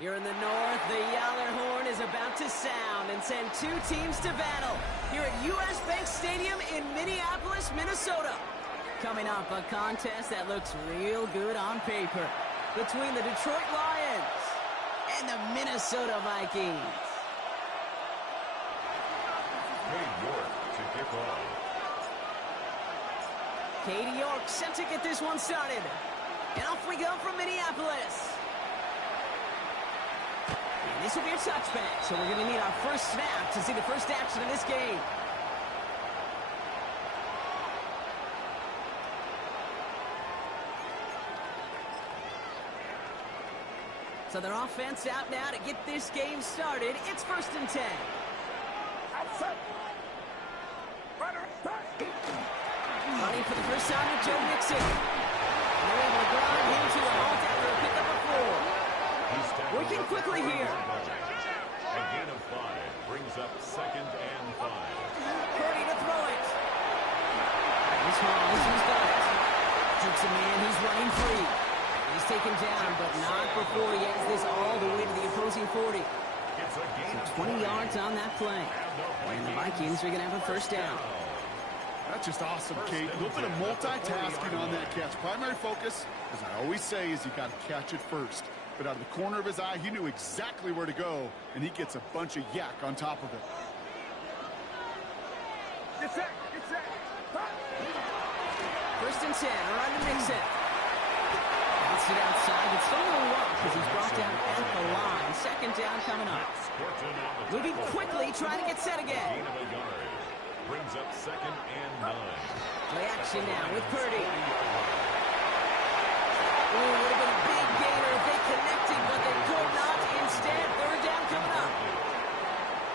Here in the north, the Yaller horn is about to sound and send two teams to battle here at U.S. Bank Stadium in Minneapolis, Minnesota. Coming up, a contest that looks real good on paper between the Detroit Lions and the Minnesota Vikings. Katie York to kick off. Katie York set to get this one started. And off we go from Minneapolis. And this will be a touchback, so we're going to need our first snap to see the first action of this game. So their offense out now to get this game started. It's 1st and 10. Running for the first time with Joe Mixon. They're able to grind him to a halt after a pickup of 4. Working quickly here. A gain of 5 brings up 2nd and 5. Purdy to throw it. He's got it. Jukes a man, he's running free. He's taken down, but not before he has this all the way to the opposing 40. So 20 yards on that play. And the Vikings are going to have a first down. That's just awesome, Kate. A little bit of multitasking on that catch. Primary focus, as I always say, is you got to catch it first. But out of the corner of his eye, he knew exactly where to go, and he gets a bunch of yak on top of it. Get set. 1st and 10, around to Mixon. Bounced it outside, but still a little rough because he's brought down at the line. 2nd down coming up. Moving quickly, trying to get set again. Brings up 2nd and 9. Play action now with Purdy. Ooh, would have been a big gainer if they connected, but they could not. Instead, 3rd down coming up.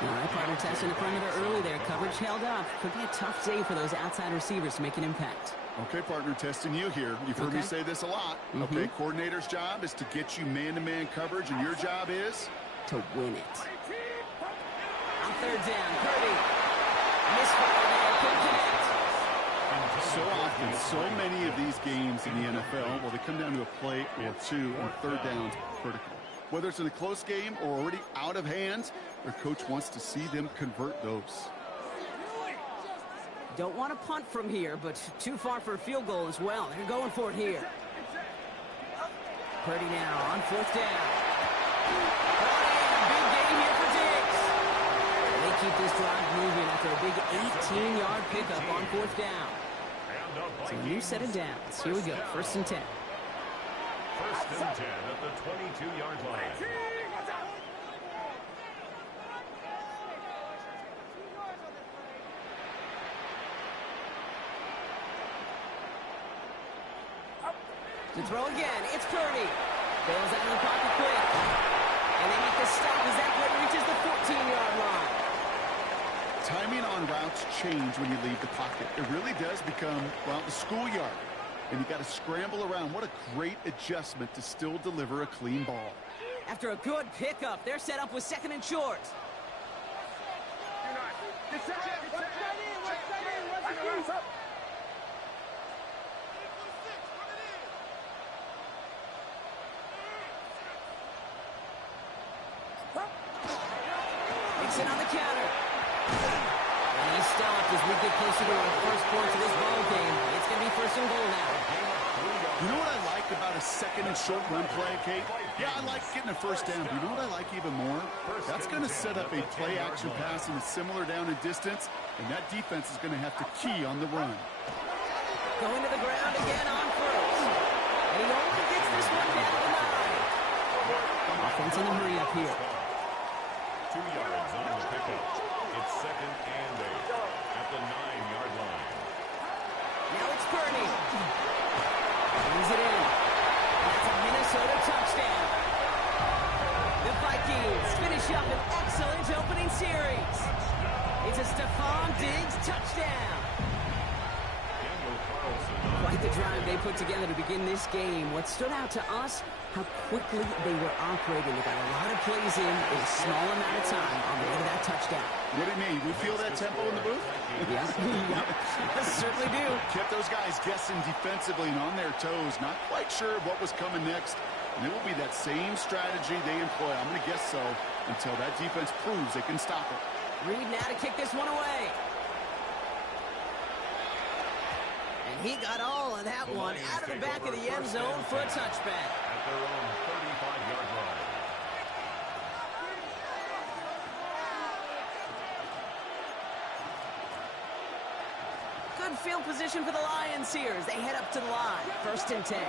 All right, partner testing the perimeter early there. Coverage held up. Could be a tough day for those outside receivers to make an impact. Okay, partner, testing you here. You've heard me say this a lot. Okay, coordinator's job is to get you man-to-man coverage, and your job is? To win it. On 3rd down, Purdy. Misfire there, couldn't connect. So often, so many of these games in the NFL, well, they come down to a play or two, and 3rd down's critical. Whether it's in a close game or already out of hands, their coach wants to see them convert those. Don't want to punt from here, but too far for a field goal as well. They're going for it here. Purdy now on 4th down. Big game here for Diggs. They keep this drive moving after a big 18-yard pickup on 4th down. So a new set of downs. Here we go, 1st and 10. 1st and 10 at the 22-yard line. To throw again, it's Purdy. Bails out of the pocket quick. And they make the stop as that play reaches the 14-yard line. Timing on routes change when you leave the pocket. It really does become, well, the schoolyard. And you got to scramble around. What a great adjustment to still deliver a clean ball. After a good pickup, they're set up with 2nd and short. Mixon on the counter. And he's stopped as we get closer to our first points of this ball game. It's going to be 1st and goal now. You know what I like about a 2nd and short run play, Kate? Yeah, I like getting a 1st down, but you know what I like even more? That's going to set up a play-action pass in a similar down and distance, and that defense is going to have to key on the run. Going to the ground again on 1st. And he only gets this one down to 9. Offense in a hurry up here. 2 yards on the pickup. It's 2nd and 8 at the 9-yard line. Now it's Purdy. Brings it in. That's a Minnesota touchdown. The Vikings finish up an excellent opening series. It's a Stephon Diggs touchdown. Quite the drive they put together to begin this game. What stood out to us, how quickly they were operating. They got a lot of plays in a small amount of time on the way to that touchdown. What do you mean? We feel that tempo in the booth? Yeah, certainly do. Kept those guys guessing defensively and on their toes. Not quite sure what was coming next. And it will be that same strategy they employ, I'm going to guess so, until that defense proves they can stop it. Reed now to kick this one away. And he got all of that one out of the back of the end zone for a touchback. At their own 35-yard line. Good field position for the Lions here as they head up to the line. 1st and 10.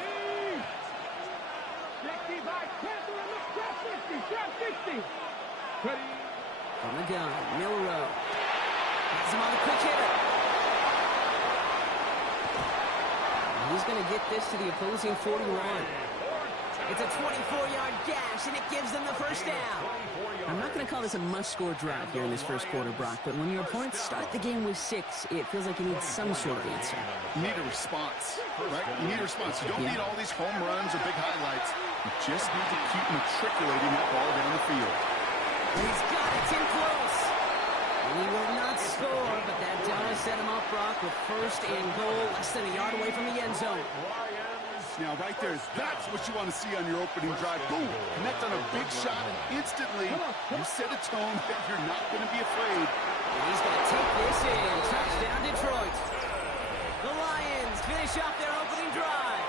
From the gun, Milrow. Has him on the quick hitter. He's going to get this to the opposing 41. It's a 24-yard gash, and it gives them the first down. I'm not going to call this a must-score drive here in this first quarter, Brock, but when your opponents start the game with 6, it feels like you need some sort of answer. You need a response, right? You need a response. You don't need all these home runs or big highlights. You just need to keep matriculating that ball down the field. He's got it in close. He will not score, but that does set him up, Brock, with 1st and goal, less than a yard away from the end zone. Now, right there, that's what you want to see on your opening drive. Boom! Connect on a big shot, and instantly, you set a tone that you're not going to be afraid. And he's going to take this in. Touchdown, Detroit. The Lions finish off their opening drive.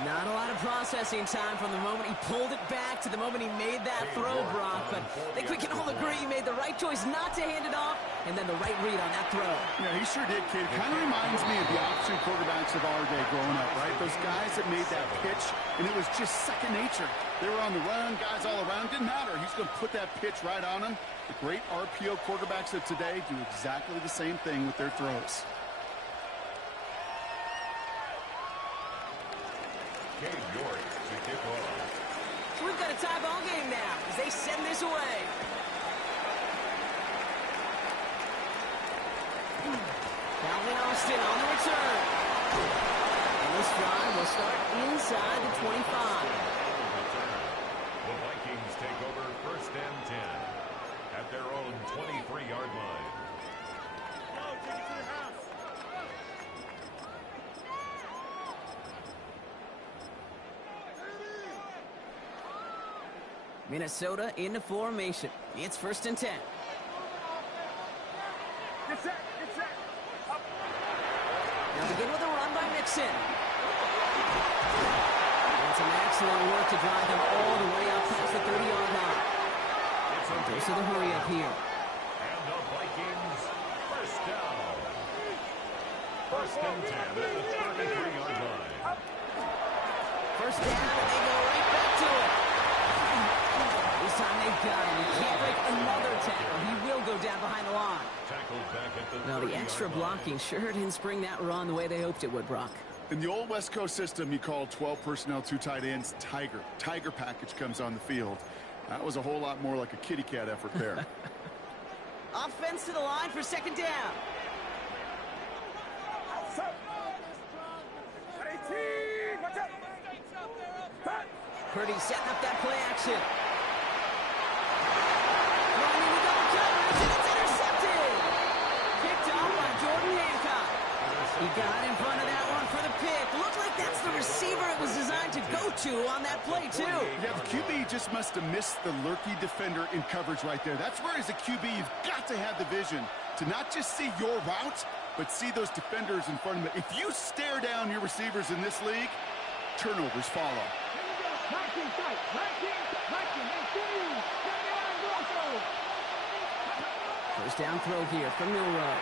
Not a lot of processing time from the moment he pulled it back to the moment he made that throw, Brock. But I think we can all agree he made the right choice not to hand it off, and then the right read on that throw. Yeah, he sure did, kid. Kind of reminds me of the option quarterbacks of our day growing up, right? Those guys that made that pitch, and it was just second nature. They were on the run, guys all around. Didn't matter. He's going to put that pitch right on him. The great RPO quarterbacks of today do exactly the same thing with their throws. So we've got a tie ball game now as they send this away. Calvin Austin on the return. And this drive will start inside the 25. The Vikings take over 1st and 10 at their own 23-yard line. Minnesota into formation. It's 1st and 10. They'll begin with a run by Mixon. And some excellent work to drive them all the way up past the 30-yard line. Goes to the hurry up here. And the Vikings, 1st down. 1st and 10 at the 33-yard line. 1st down, and they go right back to it. This time they've got him. He can't break another tackle. He will go down behind the line. Tackled back at the Well, the extra blocking sure didn't spring that run the way they hoped it would, Brock. In the old West Coast system, you call 12 personnel, 2 tight ends, Tiger. Tiger package comes on the field. That was a whole lot more like a kitty cat effort there. Offense to the line for 2nd down. Purdy setting up that play action. Throwing into double coverage, and it's intercepted. Picked off by Jordan Hancock. He got in front of that one for the pick. Looks like that's the receiver it was designed to go to on that play, too. Yeah, the QB just must have missed the lurky defender in coverage right there. That's where, as a QB, you've got to have the vision to not just see your route, but see those defenders in front of you. If you stare down your receivers in this league, turnovers follow. 1st down throw here from Milrow.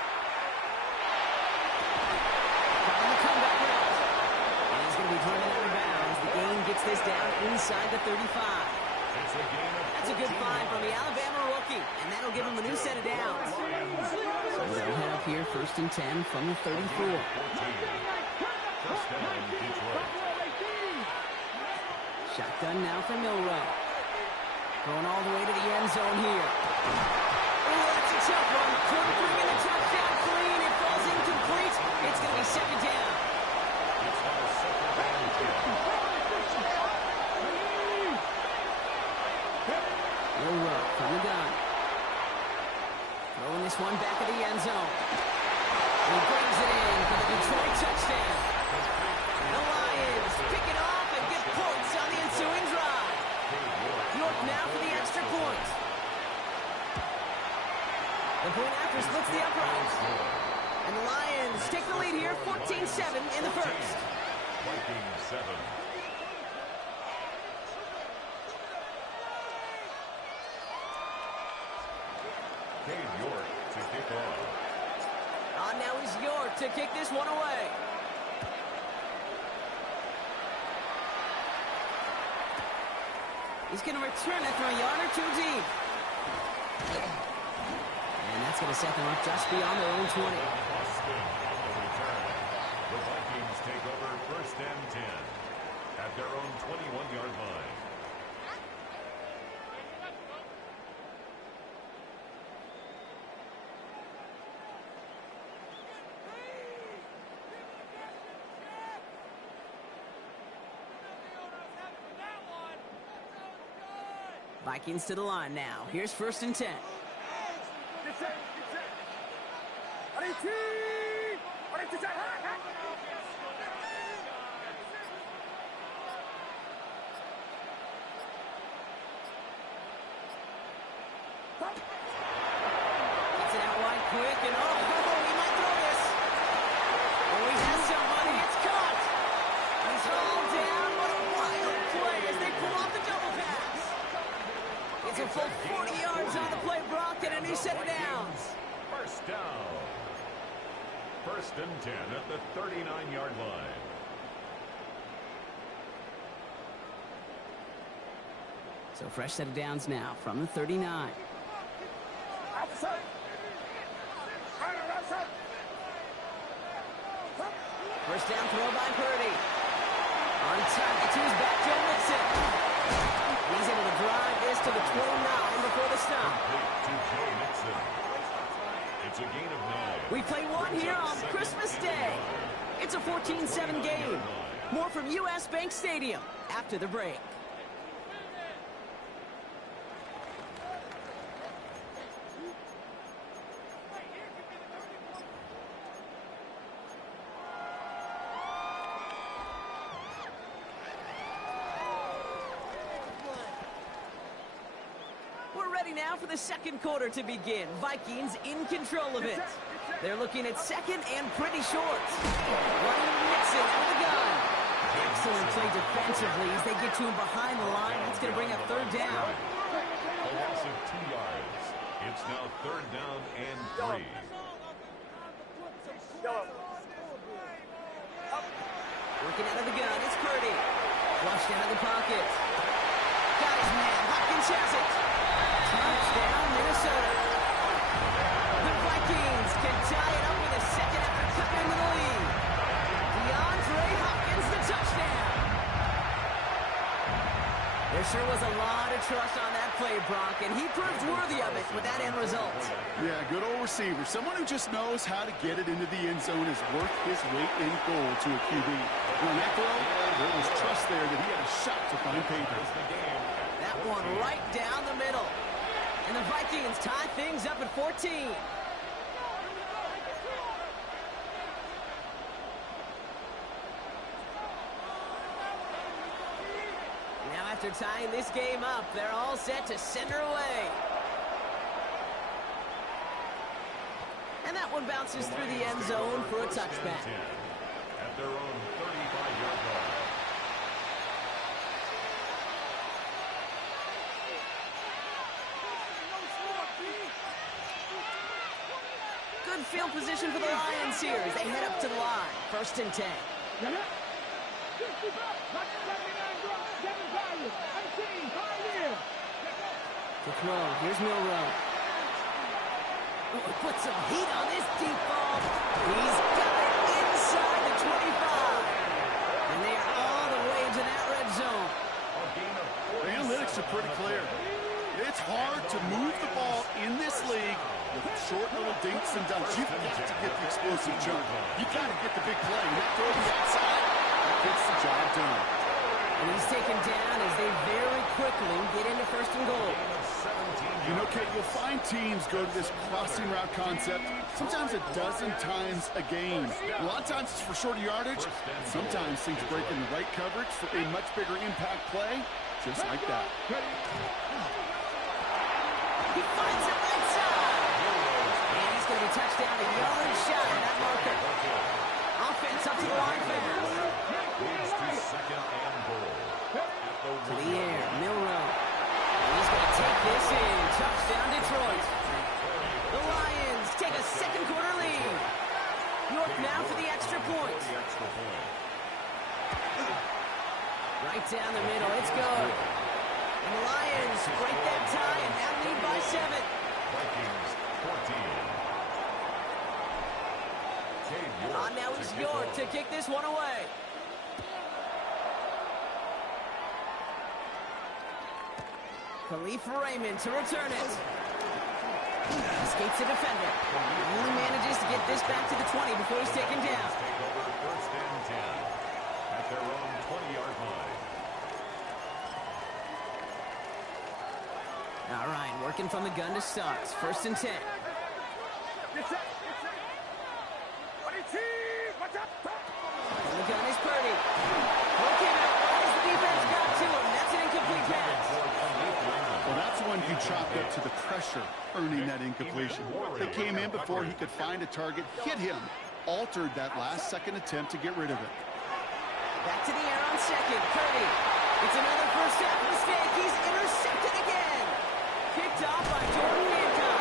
Trying to come back out. And he's going to be driven out of bounds. The gain gets this down inside the 35. That's a good find from the Alabama rookie. And that'll give him a new set of downs. So they'll head up here 1st and 10 from the 34. Shotgun now for Milrow. Going all the way to the end zone here. Oh, that's a tough one. Couldn't bring in a touchdown clean. It falls incomplete. It's going to be 2nd down. Milrow from the gun. Throwing this one back at the end zone. And he brings it in for the Detroit touchdown. The Lions pick it up in the first. Vikings 7. Cade York to kick off. Now is York to kick this one away. He's going to return it from a yard or two deep. And that's going to set them up just beyond their own 20. The Vikings take over first and 10 at their own 21-yard line. Vikings to the line now. Here's first and 10. Gets it out wide quick, and he might throw this. Oh, he has somebody. It's caught. He's hauled down. What a wild play as they pull off the double pass. It's a full 40 yards on the play, Brockton, and he set it down. First down. First and 10 at the 39-yard line. So fresh set of downs now from the 39. First down throw by Purdy. On target to his back, Joe Mixon. He's able to drive this to the 29 before the stop. To Joe Mixon. It's a gain of 9. We play one here on Christmas Day. It's a 14-7 game. More from U.S. Bank Stadium after the break. Now for the second quarter to begin. Vikings in control of it. They're looking at second and pretty short. Running Mixon out of the gun. Excellent play defensively as they get to him behind the line. That's going to bring up third down. A loss of 2 yards. It's now third down and 3. Working out of the gun. It's Purdy. Flushed out of the pocket. Got his man. Hopkins has it. Touchdown, Minnesota. The Vikings can tie it up in a second after cutting into the lead. DeAndre Hopkins, the touchdown. There sure was a lot of trust on that play, Brock, and he proved worthy of it with that end result. Yeah, good old receiver. Someone who just knows how to get it into the end zone is worth his weight in gold to a QB. On that throw, there was trust there that he had a shot to find paper. That one right down the middle. And the Vikings tie things up at 14. Now after tying this game up, they're all set to send her away. And that one bounces through the end zone for a touchback. At their own 35-yard line. Good field position for the Lions here as they head up to the line. First and 10. To throw, here's Milrow. Put some heat on this deep ball. He's got it inside the 25. And they are all the way into that red zone. The analytics are pretty clear. It's hard to move the ball in this league with short little dinks and dunks. You've got to get the explosive jump. You've got to get the big play. And that throw to the outside, that gets the job done. And he's taken down as they very quickly get into first and goal. You know, Kate, you'll find teams go to this crossing route concept sometimes a dozen times a game. A lot of times it's for shorter yardage. Sometimes things break in the right coverage for a much bigger impact play, just like that. He finds it right side. And he's going to be touched down a yard shy of that marker. Offense up to the line fast. Leads to second and goal. To the air, Milrow. He's going to take this in. Touchdown, Detroit. The Lions take a second quarter lead. York now for the extra point. Right down the middle. It's good. And the Lions break that tie and now lead by 7. Vikings 14. Now is York to kick this one away. Khalif Raymond to return it. Escapes the defender. Only manages to get this back to the 20 before he's taken down. Take over first and 10 at their own 20-yard line. All right, working from the gun to start. First and 10. And the gun is Purdy. Okay, as the defense got to him. That's an incomplete pass. Well, that's one who chopped up to the pressure, earning that incompletion. They came in before he could find a target, hit him, altered that last-second attempt to get rid of it. Back to the air on second. Purdy. It's another first-half mistake. He's intercepted again. Picked off by Jordan Hancock.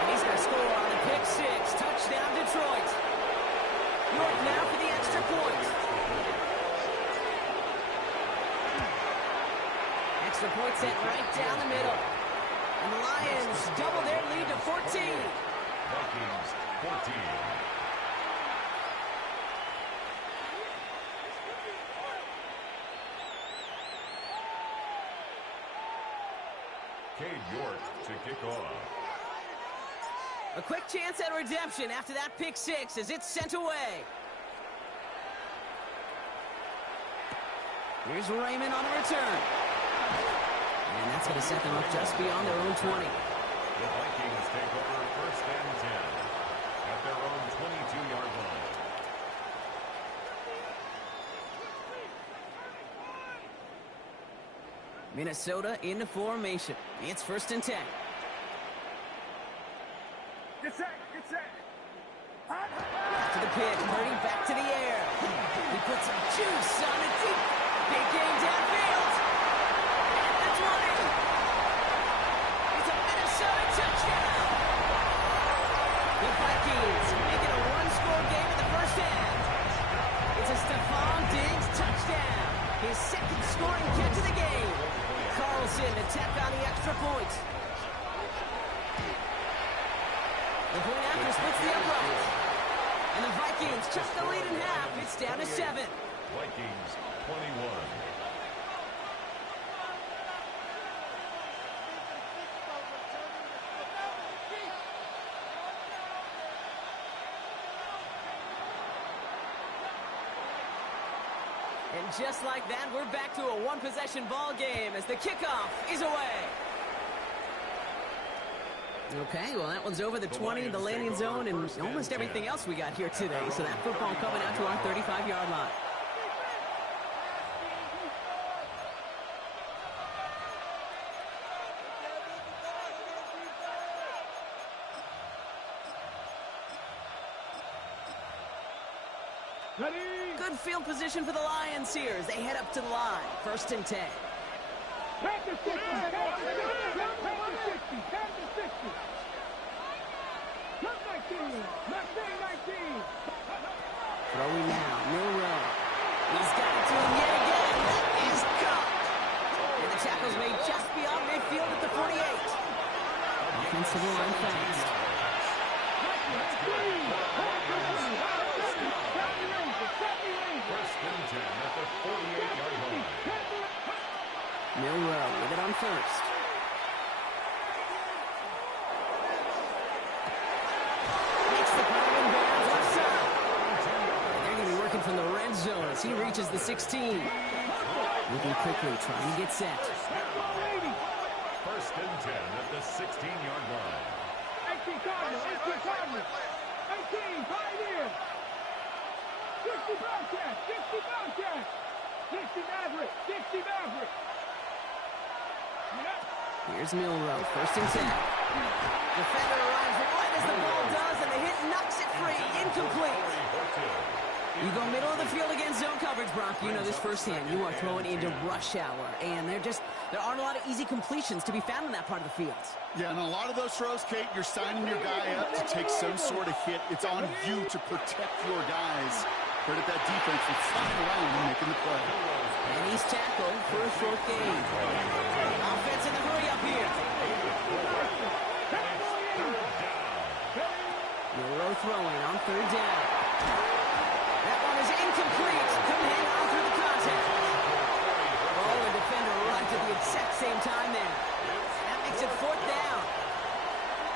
And he's going to score on the pick 6. Touchdown, Detroit. York now for the extra point. Extra point sent right down the middle. And the Lions double their lead to 14. Vikings 14. Cade York to kick off. A quick chance at redemption after that pick 6 as it's sent away. Here's Raymond on a return. And that's going to set them up just beyond their own 20. The Vikings take over first and 10 at their own 22-yard line. Minnesota into formation. It's first and 10. Get set, get set. Back to the pit, Purdy back to the air. He puts some juice on it. Big game downfield. And the 20. It's a Minnesota touchdown. The Vikings make it a one-score game in the first half. It's a Stephon Diggs touchdown. His second scoring catch of the game. Carlson to tack on the extra point. The point after splits the upright. And the Vikings chuck the lead in half. It's down to 7. Vikings 21. And just like that, we're back to a one-possession ball game as the kickoff is away. Okay, well, that one's over the 20, the landing zone, and almost everything else we got here today. So that football coming out to our 35-yard line. Ready? Good field position for the Lions here as they head up to the line. First and 10. Back to 60, back to 60, back to 60, back to 60. Look 19, left 19. Throwing now, Milrow. He's got it to him yet again. That is caught. And the tackle's made just beyond midfield at the 48. Offensive line fast. First and 10 at the 48-yard line. Milrow with it on first. Makes the grab and bounds left side. And they're going to be working from the red zone as he reaches the 16. Moving quickly, trying to get set. First and 10 at the 16-yard line. 18 Cardinals, 18 Cardinals. 18, Pioneer. 60 Bobcat, 60 Bobcat. 60 Maverick, 60 Maverick. Here's Milrow, first and 10. Defender arrives right as the ball does, and the hit knocks it free. Incomplete. You go middle of the field against zone coverage, Brock. You know this firsthand. You are throwing into rush hour, and there aren't a lot of easy completions to be found in that part of the field. Yeah, and a lot of those throws, Kate, you're signing your guy up to take some sort of hit. It's on you to protect your guys. Credit that defense for flying around and making the play. And he's tackled for a short gain. Offense in the hurry up here. Euro throwing on third down. That one is incomplete. Couldn't hang on through the contact. Oh, the defender arrived at the exact same time there. That makes it fourth down.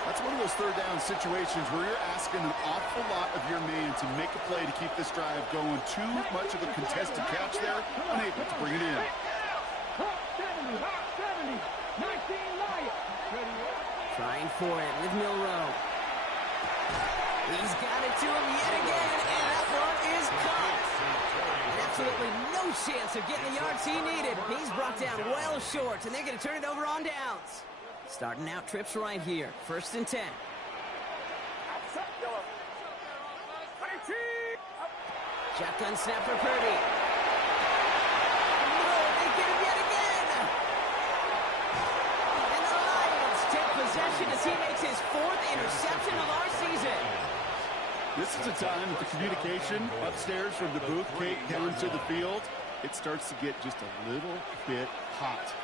That's one of those third down situations where you're asking an awful lot of your man to make a play to keep this drive going. Too much of a contested catch there, unable to bring it in. Trying for it with Milroe. He's got it to him yet again, and that one is caught. Absolutely no chance of getting the yards he needed. He's brought down well short, and they're going to turn it over on downs. Starting out trips right here. 1st and 10. Shotgun snap for Purdy. No, they get him yet again. And the Lions take possession as he makes his 4th interception of our season. This is a time that the communication upstairs from the booth, Kate, down to the field, it starts to get just a little bit hot.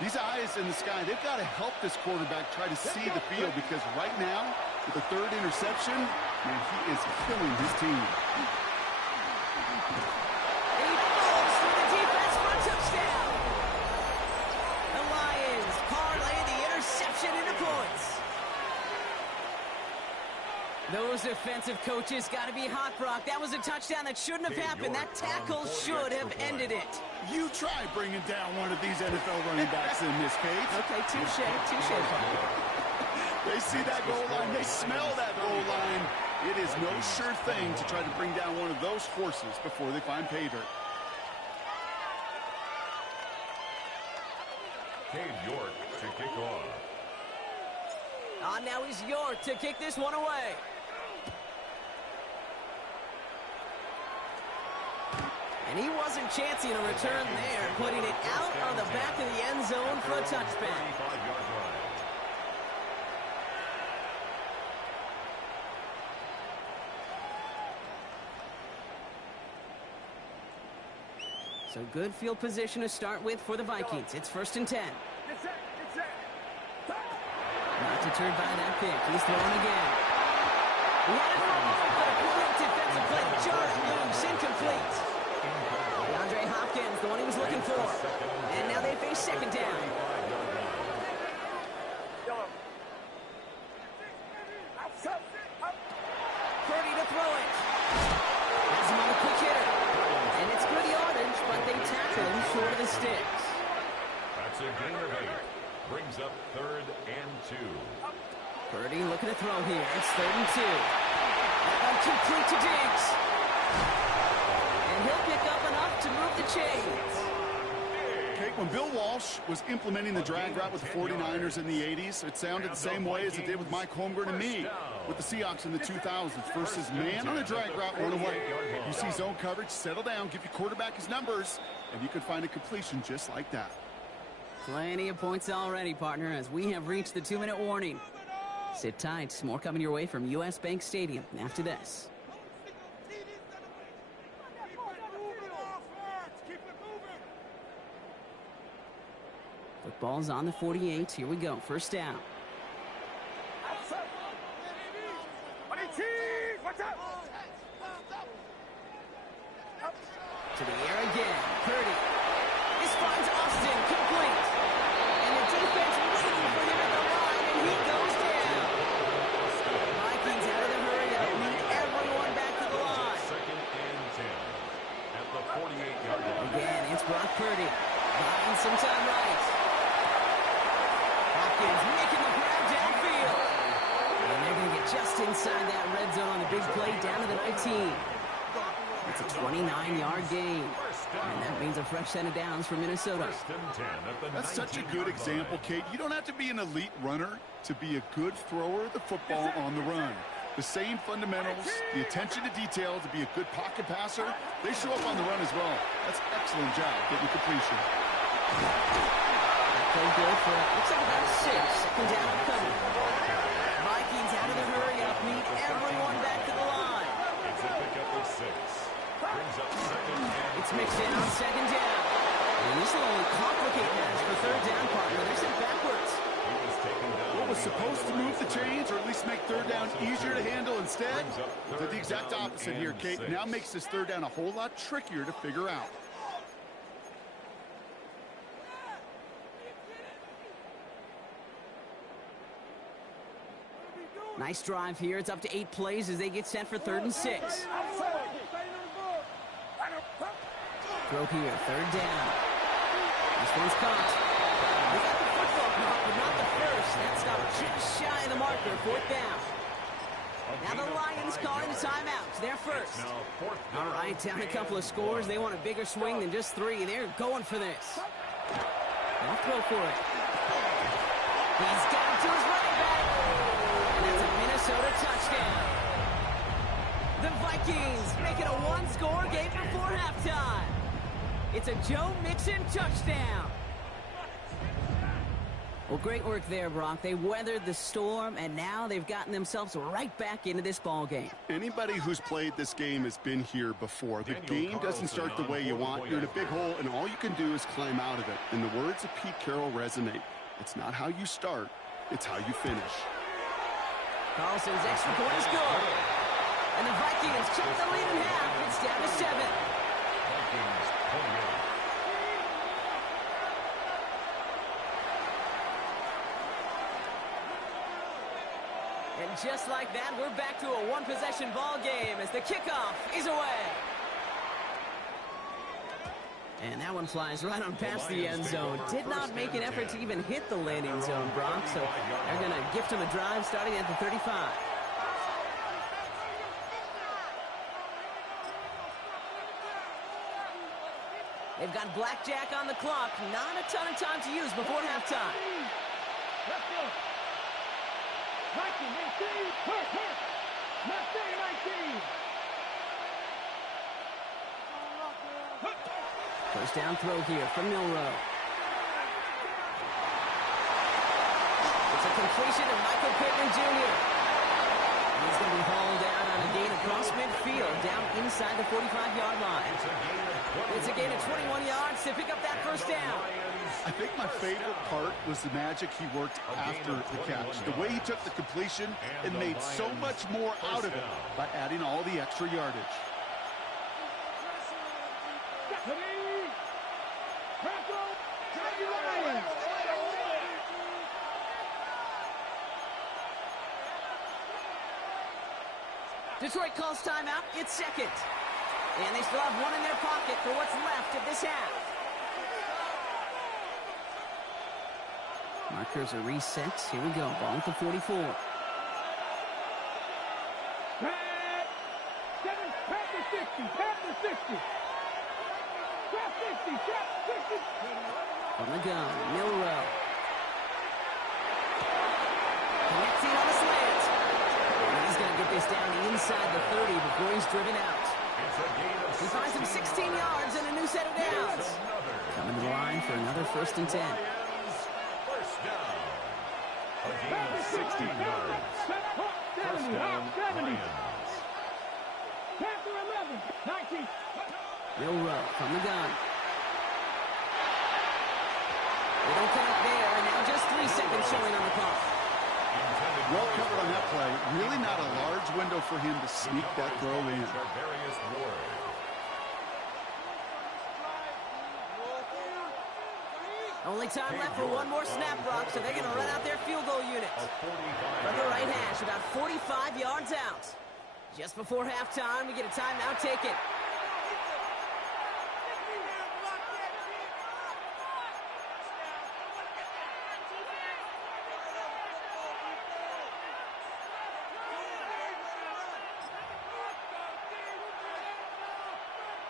These eyes in the sky, they've got to help this quarterback try to see the field, because right now, with the 3rd interception, man, he is killing his team. He falls through the defense for a touchdown. The Lions parlay the interception into points. Those defensive coaches got to be hot, Brock. That was a touchdown that shouldn't have happened. That tackle should have ended it. You try bringing down one of these NFL running backs in this, Kate. Okay, touche, Paul. They see that goal line. They smell that goal line. It is no sure thing to try to bring down one of those horses before they find pay dirt. Cade York to kick off. Now he's York to kick this one away. And he wasn't chancing a return there, putting it out of the back of the end zone for a touchback. So good field position to start with for the Vikings. It's 1st and 10. Not deterred by that pick. He's throwing again. He had it for a moment, but a great defensive play. Jarred loose, incomplete. DeAndre Hopkins, the one he was looking for. And now they face 2nd down. Purdy to throw it. Has him on a quick hitter. And it's good yardage, but they tackle him short of the sticks. That's a gain of 8. Brings up 3rd and 2. Purdy looking to throw here. It's 3rd and 2. That one complete to Diggs. And he'll pick up enough to move the chains. Kate, when Bill Walsh was implementing the drag route with the 49ers in the 80s, it sounded the same way as it did with Mike Holmgren and me with the Seahawks in the 2000s. Versus man on a drag route, run away. You see zone coverage, settle down, give your quarterback his numbers, and you can find a completion just like that. Plenty of points already, partner, as we have reached the 2-minute warning. Sit tight. More coming your way from US Bank Stadium after this. Football's on the 48. Here we go. 1st down. To the air again. Purdy. This finds Austin. Complete. And the defense waiting for him at the line, and he goes down. Vikings out of the hurry to lead everyone back to the line. 2nd and 10. At the 48-yard line. Again, it's Brock Purdy. Buying some time right. Hopkins making the grab downfield. And they're going to get just inside that red zone on the big play down to the 19. It's a 29-yard gain. And that means a fresh set of downs for Minnesota. That's such a good example, Kate. You don't have to be an elite runner to be a good thrower of the football on the run. The same fundamentals, the attention to detail to be a good pocket passer, they show up on the run as well. That's an excellent job getting completion. Play good for, looks like about 6. Second down and coming. Vikings out of the hurry-up, meet everyone back to the line. It's a pickup of 6. Brings up second and It's mixed in on second down. And this will only complicate matters for third down, partner. They're sent backwards. he was taken down. What was supposed to move the chains or at least make third down easier to handle instead? Did the exact opposite here, Kate. Now makes this third down a whole lot trickier to figure out. Nice drive here. It's up to 8 plays as they get set for 3rd and 6. Throw here, 3rd down. This one's caught. They got the football caught, but not the first. That stopped just shy of the marker, 4th down. Now the Lions calling a timeout. They're first. All right, down a couple of scores. They want a bigger swing than just 3. They're going for this. They'll throw for it. He's got it to his running back. And that's a Minnesota touchdown. The Vikings make it a 1-score game before halftime. It's a Joe Mixon touchdown. Well, great work there, Brock. They weathered the storm, and now they've gotten themselves right back into this ball game. Anybody who's played this game has been here before. The game doesn't start the way you want. You're in a big hole, and all you can do is climb out of it. In the words of Pete Carroll resonate, it's not how you start, it's how you finish. Carlson's extra point is good. And the Vikings cut the lead in half. It's down to 7. Vikings 28. And just like that, we're back to a one-possession ball game as the kickoff is away. And that one flies right on past the end zone. Did not make an effort to even hit the landing zone, Brock, so they're going to gift him a drive starting at the 35. They've got blackjack on the clock. Not a ton of time to use before halftime. Let's go. 19, 19, hurt. Not 19. First down throw here from Milrow. It's a completion of Michael Pittman Jr. He's going to be hauled out on a gain across midfield, down inside the 45-yard line. It's a gain of 21 yards to pick up that first down. I think my favorite part was the magic he worked after the catch. The way he took the completion and made so much more out of it by adding all the extra yardage. Detroit calls timeout. It's second. And they still have one in their pocket for what's left of this half. Markers are reset. Here we go. Ball at the 44. Pass the 60. Pass the 60. Pass 60. Pass 60. From the gun, Milrow. Connecting on the slant. And he's going to get this down inside the 30 before he's driven out. He finds him 16 yards and a new set of downs. Coming to the line for another 1st and 10. First down. A gain of 16 yards. First down, Lions. Pass to 11. 19. Milrow from the gun. They don't count there, and now just 3 seconds showing on the clock. Well covered on that play. Really not a large window for him to sneak that throw in. Only time left for one more snap, Brock, so they're going to run out their field goal unit. From the right hash, about 45 yards out. Just before halftime, we get a timeout taken.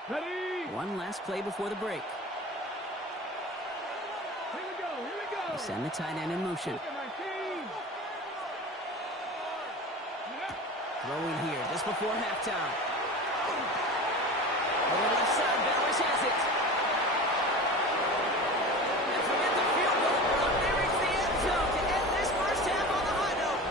Ready? One last play before the break. Here we go. They send the tight end in motion. Throwing here just before halftime. Over left side, Bowers has it. And forget the field goal. They reach the end zone to end this first half on the high note.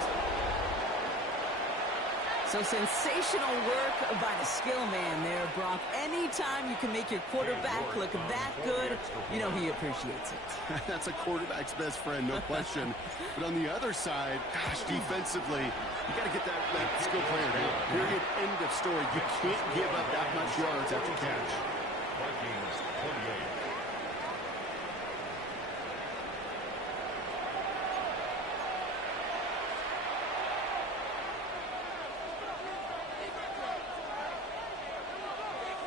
So sensational work by the skill man there, Brock. Anytime you can make your quarterback look that good, you know he appreciates it. That's a quarterback's best friend, no question. But on the other side, gosh, defensively, you got to get that skill player down. Period. End of story. You can't give up that much yards after catch. Vikings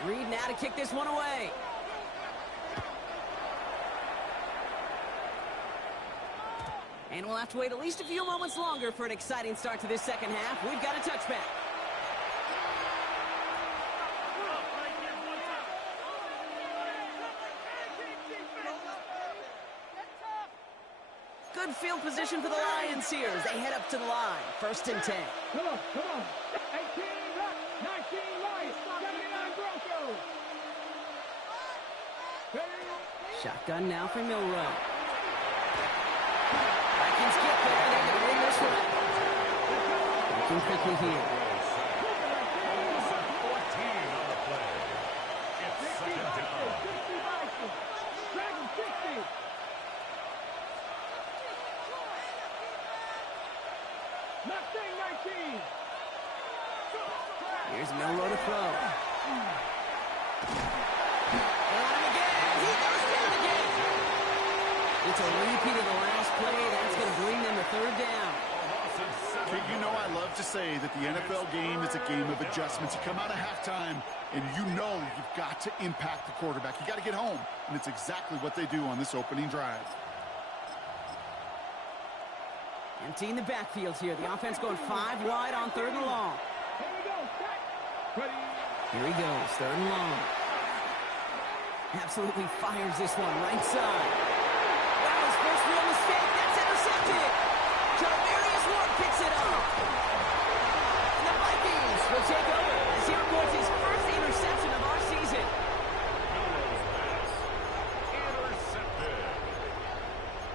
28. Reed now to kick this one away. And we'll have to wait at least a few moments longer for an exciting start to this second half. We've got a touchback. Good field position for the Lions here as they head up to the line. 1st and 10. Come on. 18 left, 19 Lions, 79 Broncos. Shotgun now for Milrow. Vikings get there. They're going to win this one. Looking quickly here. 14 on the play. It's 2nd down. 60. Mustang 19. Here's Milrow to throw. And on him again. He goes down again. It's a repeat of the last play. That's going to bring them to 3rd down. Okay, you know I love to say that the NFL game is a game of adjustments. You come out of halftime, and you know you've got to impact the quarterback. You got to get home, and it's exactly what they do on this opening drive. Emptying the backfield here. The offense going 5 wide on 3rd and long. Here we go. Ready. Here he goes, 3rd and long. Absolutely fires this one right side. That was first real mistake. That's intercepted. Jarmarius Ward picks it up. And the Vikings will take over as he records his first interception of our season. Milrow's pass. Intercepted.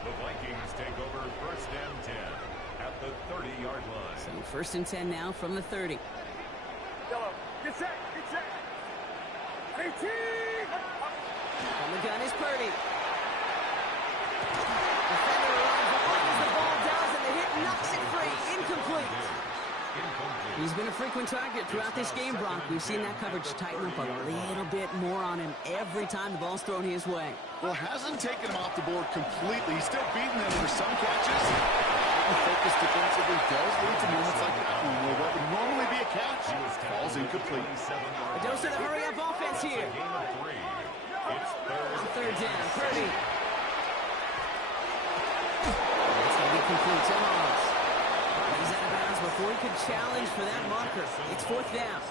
The Vikings take over 1st and 10 at the 30-yard line. So 1st and 10 now from the 30. Get set. 18. On the gun is Purdy. Defender runs away as the ball does, and the hit knocks it free. Incomplete. He's been a frequent target throughout this game, Brock. We've seen that coverage tighten up a little bit more on him every time the ball's thrown his way. Well, hasn't taken him off the board completely. He's still beating them for some catches. Focus defensively does lead to moments like that one where what would normally be a catch falls incomplete. A dose of the hurry-up offense here. On 3rd down, Purdy. It's going to be complete to Moss. He's out of bounds before he could challenge for that marker. It's 4th down.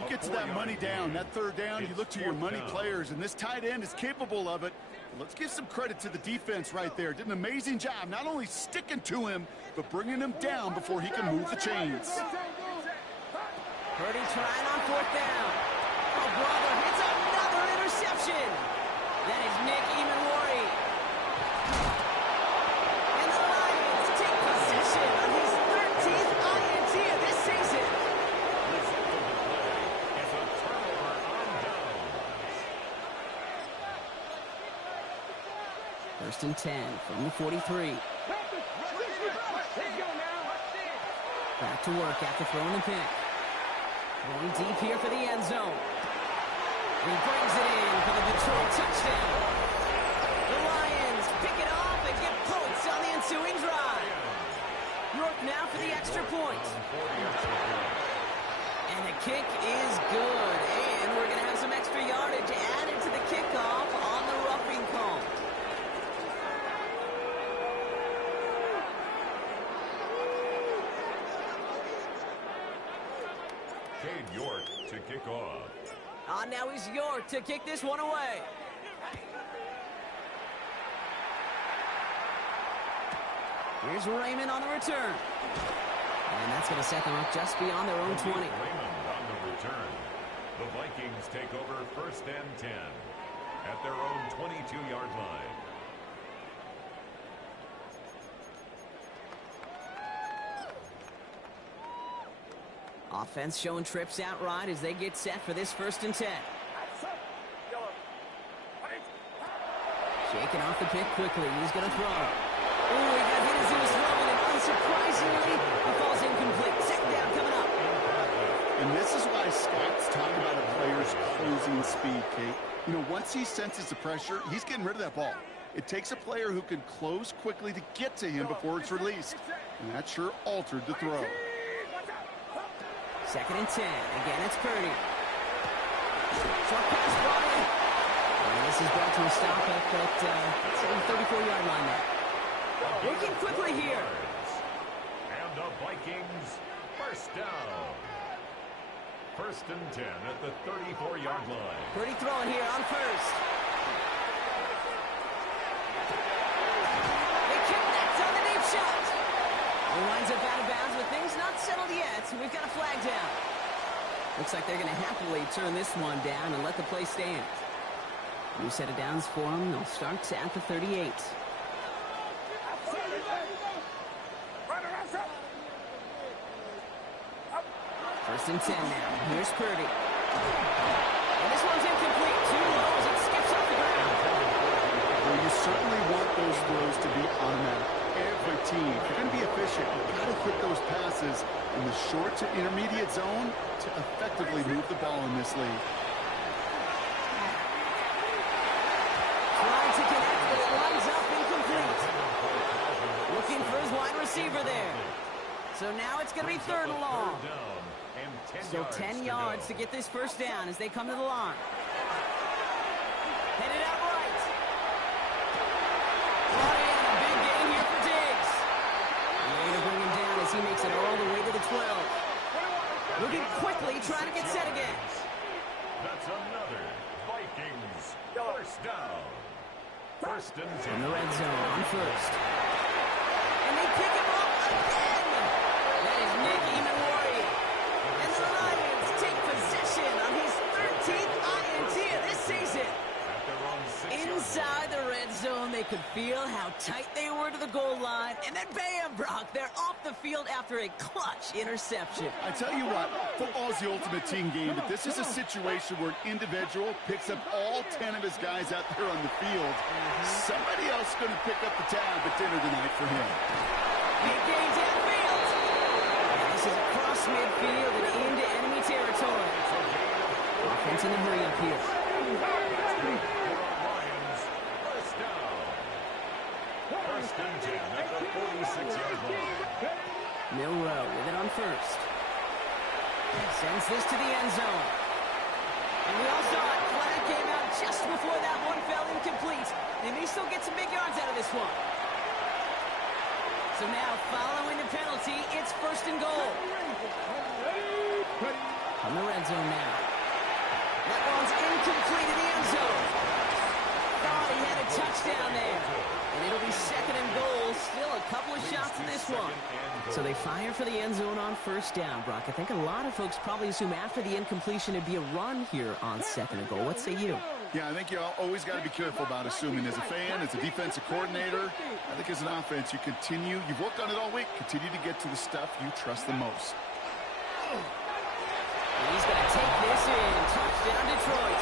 You get to that money down, that 3rd down, you look to your money players, and this tight end is capable of it. Let's give some credit to the defense right there. Did an amazing job, not only sticking to him, but bringing him down before he can move the chains. Purdy trying on 4th down. Oh, brother, it's another interception. That is Nick Emanwari. And the Lions take possession of his 13th INT of this season. Result of the play is a turnover on downs. 1st and 10 from the 43. Back to work after throwing the pick. Going deep here for the end zone. And he brings it in for the Detroit touchdown. The Lions pick it off and get points on the ensuing drive. York now for the extra point. And the kick is good. And we're going to have some extra yardage added to the kickoff on the roughing call. Cade York to kick off. Now is York to kick this one away. Here's Raymond on the return. And that's going to set them up just beyond their own 20. Raymond on the return. The Vikings take over 1st and 10 at their own 22-yard line. Offense showing trips out right as they get set for this 1st and 10. Shaking off the pick quickly. He's going to throw. Ooh, he got hit as he was throwing, and unsurprisingly, he falls incomplete. 2nd down coming up. And this is why scouts talk about a player's closing speed, Kate. You know, once he senses the pressure, he's getting rid of that ball. It takes a player who can close quickly to get to him before it's released. And that sure altered the throw. 2nd and 10. Again, it's Purdy. Short pass ball in. And this is brought to a stop at the 34-yard line now. Working quickly here. And the Vikings 1st down. 1st and 10 at the 34-yard line. Purdy throwing here on 1st. They connect on the deep shot. He winds up out of bounds with things not settled yet. We've got a flag down. Looks like they're going to happily turn this one down and let the play stand. New set of downs for them. They'll start at the 38. First and 10 now. Here's Purdy. And this one's incomplete. Too low as it skips off the ground. Well, you certainly want those throws to be automatic. Every team, if you're going to be efficient, you've got to hit those passes in the short to intermediate zone to effectively move the ball in this league. Trying to connect, but it lines up incomplete. Looking for his wide receiver there. So now it's going to be 3rd and long. So 10 yards to get this 1st down as they come to the line. Headed out right. Brought in a big game here for Diggs. Way to bring him down as he makes it all the way to the 12. Looking quickly, trying to get set again. That's another Vikings 1st down. 1st and 10. In the red zone on 1st. And they pick him up again. That is Nick Emanwari. And the Lions take possession on his 13th INT of this season. Inside the red zone, they could feel how tight they were to the goal line. And then bam, Brock, they're off the field after a clutch interception. I tell you what, football is the ultimate team game, but this is a situation where an individual picks up all 10 of his guys out there on the field. Somebody else is going to pick up the tab at dinner tonight for him. Big game downfield. And this is across midfield and into enemy territory. Offense in a hurry-up here. Lions 1st down. 1st and 10 at the 46-yard line. Milrow with it on 1st. Sends this to the end zone. And we all saw it. Flag came out just before that one fell incomplete. They may still get some big yards out of this one. So now, following the penalty, it's 1st and goal. From the red zone now. That one's incomplete in the end zone. Thought he had a touchdown there. And it'll be 2nd and goal. Still a couple of shots in this one. So they fire for the end zone on 1st down, Brock. I think a lot of folks probably assume after the incompletion it'd be a run here on 2nd and goal. What say you? Yeah, I think you always got to be careful about assuming. As a fan, as a defensive coordinator, I think as an offense, you've worked on it all week, continue to get to the stuff you trust the most. He's going to take this in. Touchdown, Detroit.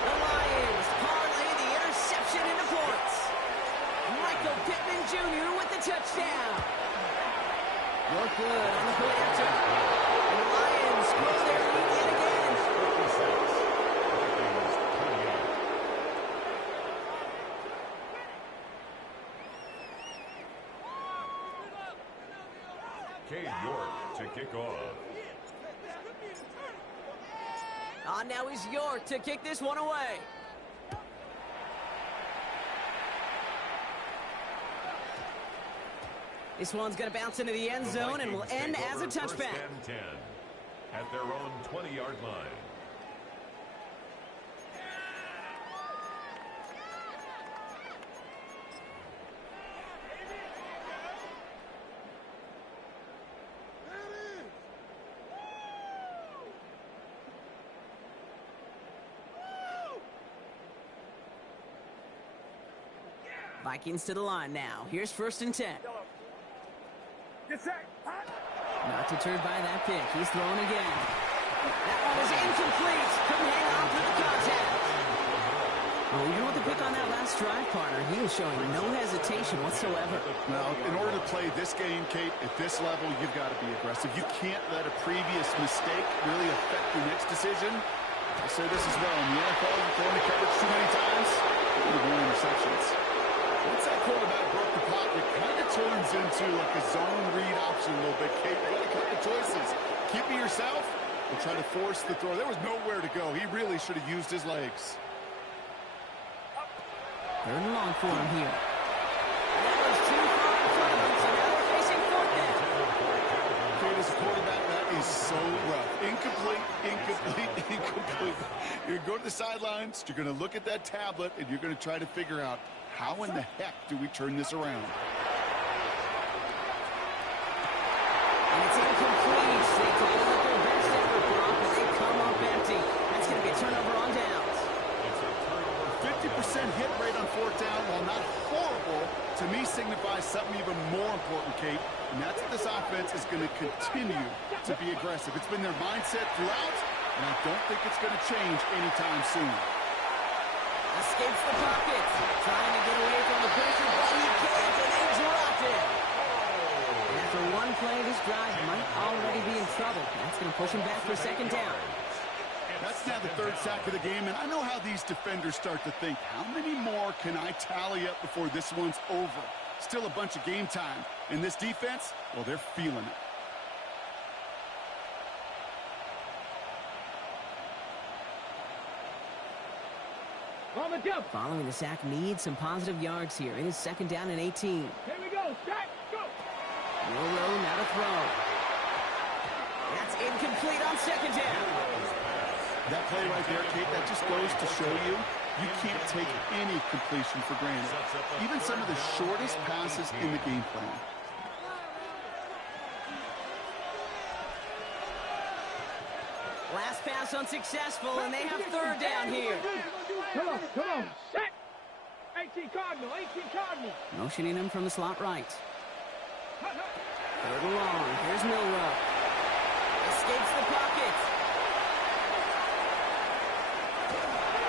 The Lions parlay the interception into points. Michael Pittman Jr. with the touchdown. Look good on the play after. The Lions grow their lead yet again. 56. Vikings 28. Cade York to kick off. Now is York to kick this one away. This one's going to bounce into the end zone and will end as a touchback. 1st and 10 at their own 20-yard line. Vikings to the line now. Here's 1st and 10. Get set. Not deterred by that pick. He's throwing again. That one is incomplete. Couldn't hang on for the contact. Well, even with the pick on that last drive, partner, he was showing no hesitation whatsoever. Well, in order to play this game, Kate, at this level, you've got to be aggressive. You can't let a previous mistake really affect the next decision. I say this as well. In the NFL, you throw into coverage too many times, you have more interceptions. Once that quarterback broke the pocket, it kind of turns into like a zone read option a little bit, Kate. You got a couple of choices. Keep it yourself or try to force the throw. There was nowhere to go. He really should have used his legs. 3rd and long for him here. And that was too far in front of him, so now they're facing 4th down. Kate, as a quarterback, that is so rough. Incomplete, incomplete, incomplete. You're going to go to the sidelines, you're going to look at that tablet, and you're going to try to figure out how in the heck do we turn this around. And it's incomplete. They call it their best effort, Brock, but they come up empty. That's going to be a turnover on downs. 50% hit rate on 4th down, while not horrible, to me signifies something even more important, Kate, and that's that this offense is going to continue to be aggressive. It's been their mindset throughout, and I don't think it's going to change anytime soon. Escapes the pocket. Trying to get away from the pressure, but he can't, and they dropped it. And after one play, this drive might already be in trouble. That's going to push him back for 2nd down. That's now the 3rd sack of the game, and I know how these defenders start to think. How many more can I tally up before this one's over? Still a bunch of game time. And this defense, well, they're feeling it. On the jump. Following the sack needs some positive yards here. It is 2nd down and 18. Here we go. Sack. Go. Willow now to throw. That's incomplete on 2nd down. That play right there, Kate, that just goes to show you can't take any completion for granted. Even some of the shortest passes in the game plan. Last pass unsuccessful, and they have 3rd down here. Come on. Set. 18 Cardinal. Motioning him from the slot right. 3rd and long. Here's Milrow. Escapes the pocket.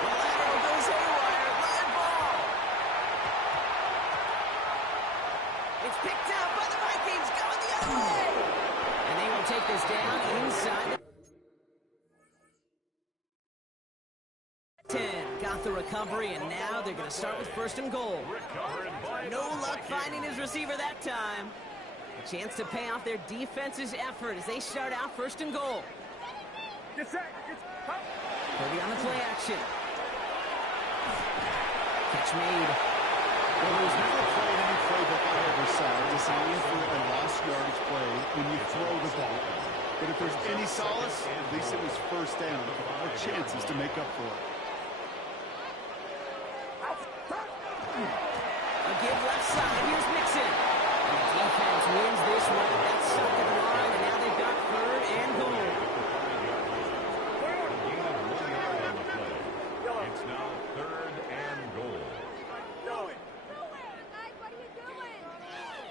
The lateral goes haywire. Live ball. It's picked out by the Vikings, going the other way. And they will take this down inside. 10. Got the recovery, and now they're going to start with 1st and goal. No luck finding his receiver that time. A chance to pay off their defense's effort as they start out 1st and goal. Get set. Purdy on the play action. Catch made. Well, there's never a play in any playbook I ever saw designed for a lost yardage play when you throw the ball. But if there's any solace, at least it was 1st down, or chances to make up for it. A give left side. Here's Mixon. And the defense wins this one at that second line, and now they've got 3rd and goal. It's now 3rd and goal. Guys, what are you doing?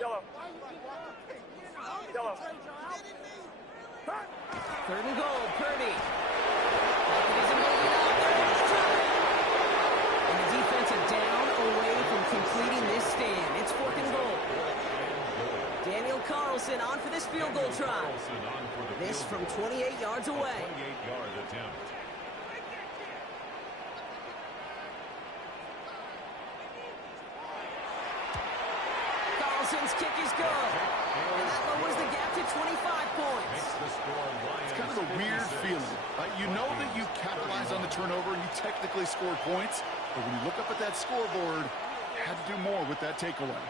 Yellow. 3rd and goal. Purdy. He's moving up. They're on the top. And the defensive down away from completing this stand. It's 4th and goal. Daniel Carlson on for this field goal try. This from 28 yards away. 28-yard attempt. Carlson's kick is good. And that lowers the gap to 25 points. It's kind of a weird feeling. You know that you capitalized on the turnover and you technically scored points, but when you look up at that scoreboard, you had to do more with that takeaway.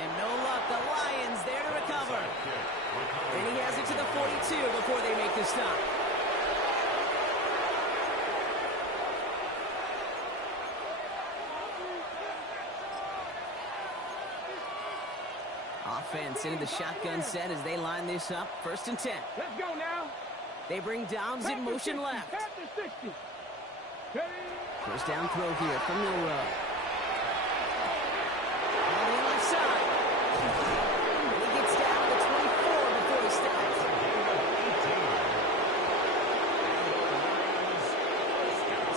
And no luck. The Lions there to recover. And he has it to the 42 before they make the stop. Offense into the shotgun set as they line this up. 1st and 10. Let's go now. They bring Dobbs in motion left. Past the 60. First down throw here from Milrow. On the left side. And he gets down to 24 before he stops.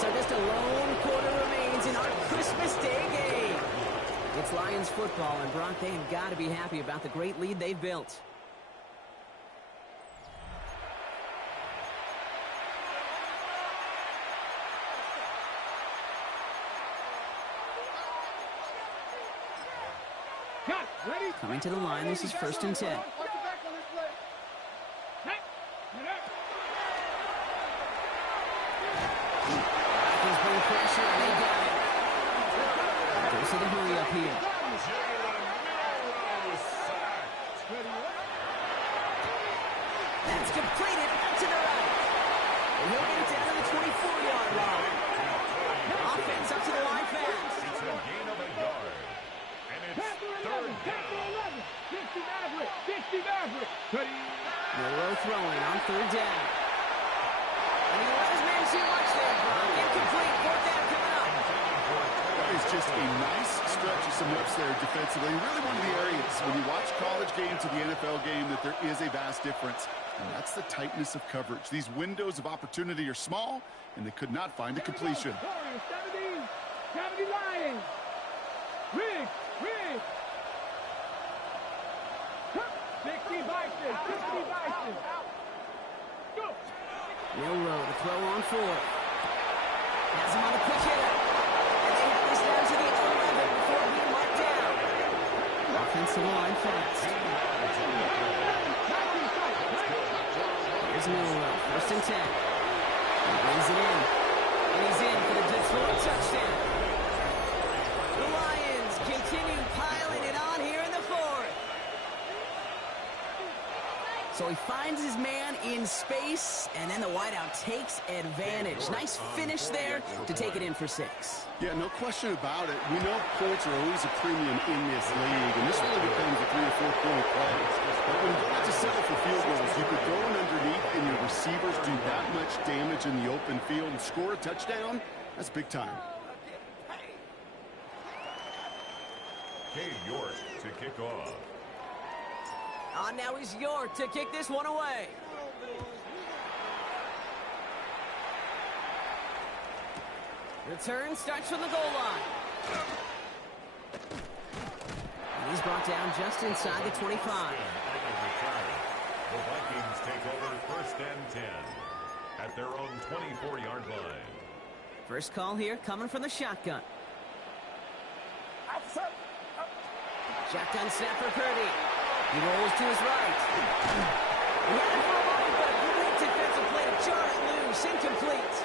So just a lone quarter remains in our Christmas Day game. It's Lions football, and Brock, they have got to be happy about the great lead they've built. Coming to the line, this is 1st and 10. Back He's bring pressure, and they got it. Goes to the hurry up here. That's completed out to the right. And he'll get it down to the 24-yard line. Offense up to the line fast. It's a gain of a yard. And it's 3rd down. 60 Maverick. 60 Maverick. Milrow throwing on 3rd down. And he let his man see much there, Brock. Incomplete. 4th down coming up. That is just a nice stretch of some reps there defensively. Really one of the areas when you watch college game to the NFL game that there is a vast difference. And that's the tightness of coverage. These windows of opportunity are small, and they could not find a completion. 70 Lions. Riggs. 60 Bison. 60 Bison. Go. Milrow to throw on 4th. Has him on the quick hitter. And they have this down to the 11 before being marked down. Offensive line fast. Here's Milrow. 1st and 10. He brings it in. And he's in for the Detroit touchdown. The Lions continue piling it on here in the 4th. So he finds his man in space, and then the wideout takes advantage. Nice finish there to take it in for 6. Yeah, no question about it. We know points are always a premium in this league, and this really becomes a 3 or 4 point play. But when you have to settle for field goals, you could go in underneath and your receivers do that much damage in the open field and score a touchdown. That's big time. Cade York to kick off. Now he's York to kick this one away. Return starts from the goal line. And he's brought down just inside the 25. The Vikings take over 1st and 10 at their own 24-yard line. First call here coming from the shotgun. Shotgun snap for Purdy. He rolls to his right. He had it for a moment, but a great defensive play to jar it loose. Incomplete.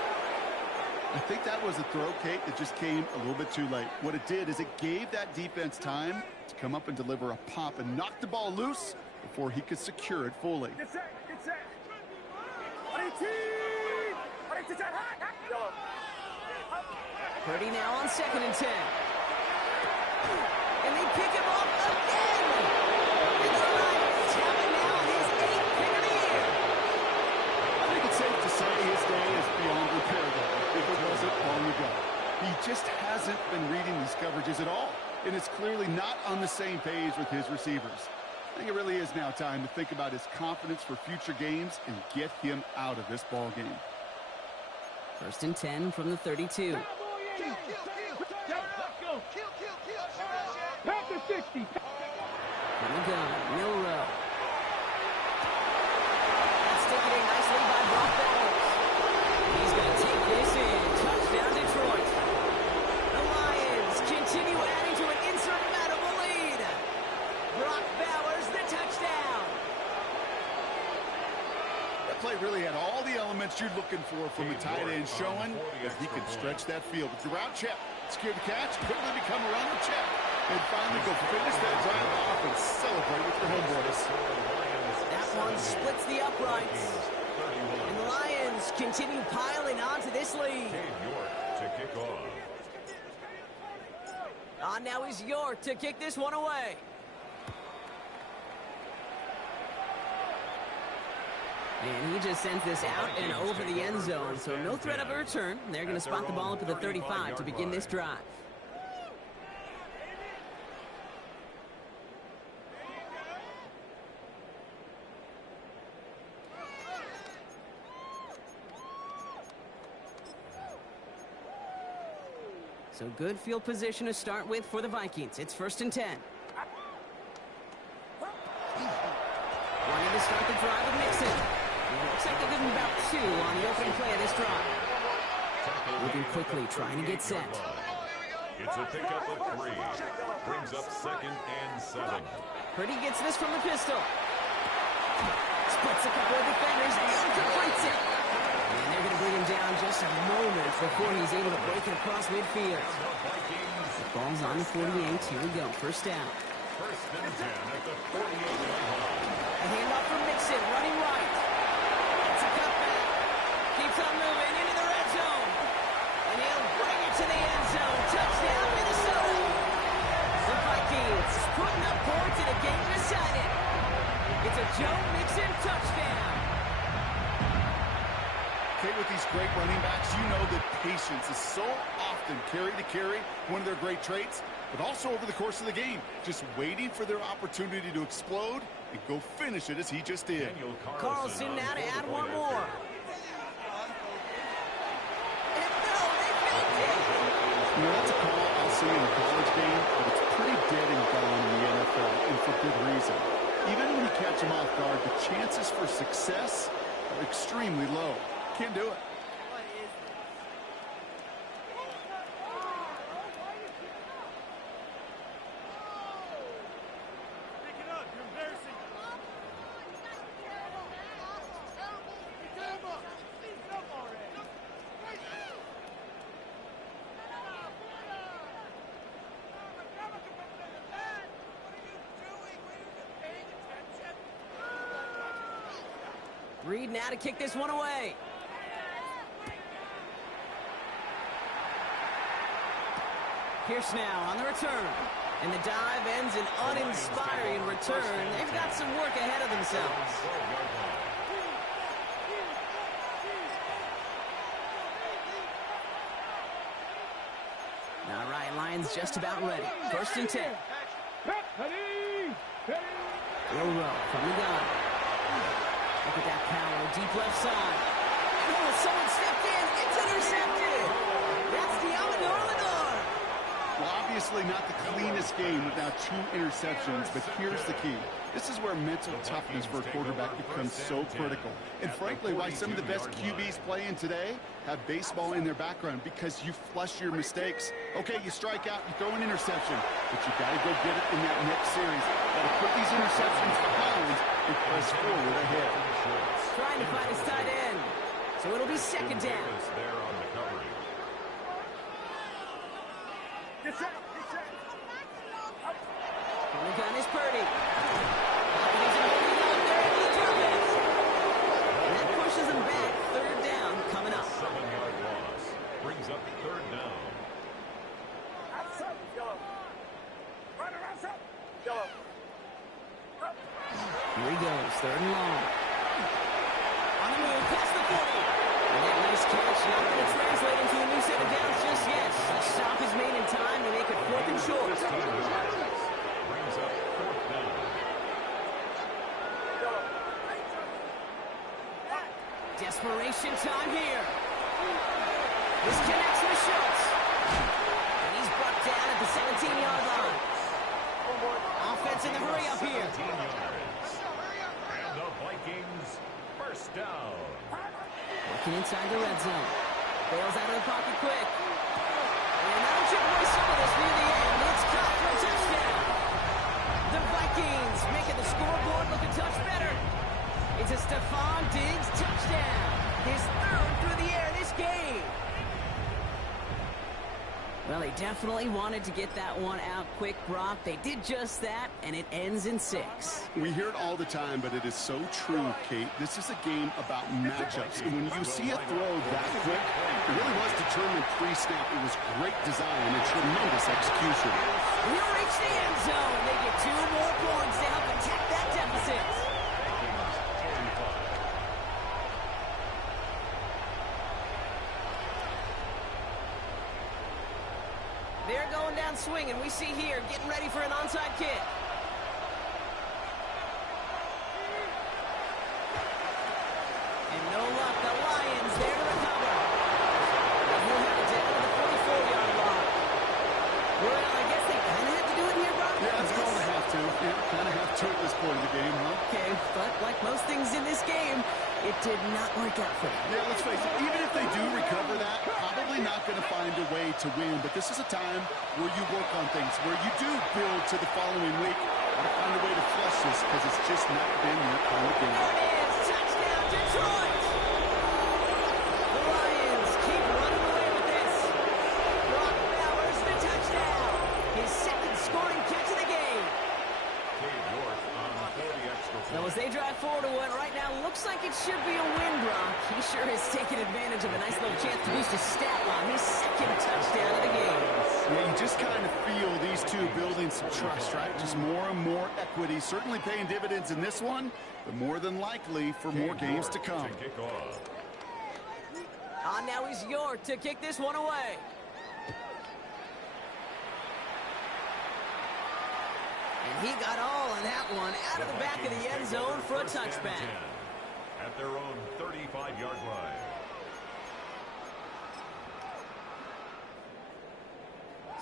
I think that was a throw, Kate, that just came a little bit too late. What it did is it gave that defense time to come up and deliver a pop and knock the ball loose before he could secure it fully. Get set. Purdy now on 2nd and 10. And they pick him off again. And the Lions have him now on his 8th pick of the year. I think it's safe to say his day is beyond repair, though, if it wasn't long ago. He just hasn't been reading these coverages at all, and it's clearly not on the same page with his receivers. I think it really is now time to think about his confidence for future games and get him out of this ball game. 1st and 10 from the 32. Back to 60. From the gun, Milrow. That's taken in nicely by Brock Bowers. He's going to take this in. Touchdown, Detroit. The Lions continue adding to an insurmountable lead. Brock Bowers, the touchdown. That play really had all the elements you're looking for from a tight end, showing that he can stretch that field. With the route check, secure the catch, quickly become a run check, and finally go finish that drive off and celebrate with your homeboys. That one splits the uprights. And the Lions continue piling onto this lead. Cade York to kick off. Now is York to kick this one away. And he just sends this out and over the end zone, so no threat of a return. They're going to spot the ball up at the 35 to begin this drive. So good field position to start with for the Vikings. It's 1st and 10. Wanting to start the drive with Mixon. Looks like they're giving about 2 on the opening play of this drive. Moving quickly, trying to get set. It's a pickup of 3. Brings up 2nd and 7. Purdy gets this from the pistol. Splits a couple of defenders and completes it. And they're going to bring him down just a moment before he's able to break it across midfield. The ball's on the 48. Here we go. 1st down. 1st and 10 at the 48-yard line. A handoff from Mixon, running right. It's a cutback. Keeps on moving into the red zone. And he'll bring it to the end zone. Touchdown, Minnesota. The Vikings putting up points in a game decided. It's a Joe Mixon touchdown. Okay, with these great running backs, you know that patience is so often carry to carry, one of their great traits, but also over the course of the game, just waiting for their opportunity to explode and go finish it as he just did. Carlson now to add one more. And no, they faked it. You know, that's a call I'll see in a college game, but it's pretty dead and gone in the NFL, and for good reason. Even when you catch him off guard, the chances for success are extremely low. Can't do it. Reed now to kick this one away. Pierce now on the return. And the dive ends an uninspiring return. They've got some work ahead of themselves. All right, Lions just about ready. 1st and 10. Will row from the gun. Look at that power, deep left side. Oh, someone stepped in. It's intercepted. That's Diamador Lenore. Well, obviously not the cleanest game without 2 interceptions, but here's the key. This is where mental toughness for a quarterback becomes so critical. And frankly, why some of the best QBs playing today have baseball in their background, because you flush your mistakes. Okay, you strike out, you throw an interception, but you got to go get it in that next series. Got to put these interceptions behind and press forward ahead. Trying to find his tight end. So it'll be 2nd down. There on the coverage. From the gun is Purdy. And that pushes him back. 3rd down coming up. 7-yard loss. Brings up 3rd down. Here he goes. 3rd and long. On the move, past the 40. And that nice catch not going to translate into a new set of downs just yet. The stop is made in time to make it 4th and short. Brings up 4th down. Desperation time here. This connects with Schultz. And he's brought down at the 17-yard line. Offense in the hurry up here. 17 yards. And the Vikings 1st down. Working inside the red zone. Bails out of the pocket quick. And that'll chip away some of this near the end. It's caught for a touchdown. The Vikings making the scoreboard look a touch better. It's a Stephon Diggs touchdown. His 3rd through the air this game. Well, they definitely wanted to get that one out quick, Brock. They did just that, and it ends in 6. We hear it all the time, but it is so true, Kate. This is a game about matchups. And when you see a throw that quick, it really was determined pre-snap. It was great design and tremendous execution. We'll reach the end zone. They get 2 more points to help attack that deficit. They're going down swinging. We see here getting ready for an onside kick. And no luck. The Lions there to recover. And he'll have it down to the 44-yard line. Well, I guess they kind of have to do it here, Brock. Yeah, it's called a have to. Yeah, kind of have to at this point in the game, huh? Okay, but like most things in this game, it did not work out for them. Yeah, let's face it, even if they do recover that, probably not going to find a way to win. But this is a time where you work on things, where you do build to the following week. Got to find a way to flush this because it's just not been that kind of game. There it is. Touchdown, Detroit. The Lions keep running away with this. Brock Bowers the touchdown. His second scoring catch of the game. So as they drive forward to what right now looks like it should be a win, Brock. He sure has taken advantage of a nice little chance to boost his stat line. His second touchdown of the game. Yeah, you just kind of feel these two building some trust, right? Just more and more equity. Certainly paying dividends in this one, but more than likely for more games to come. Now he's York to kick this one away. And he got all of that one out of the back of the end zone for a touchback. At their own 35-yard line.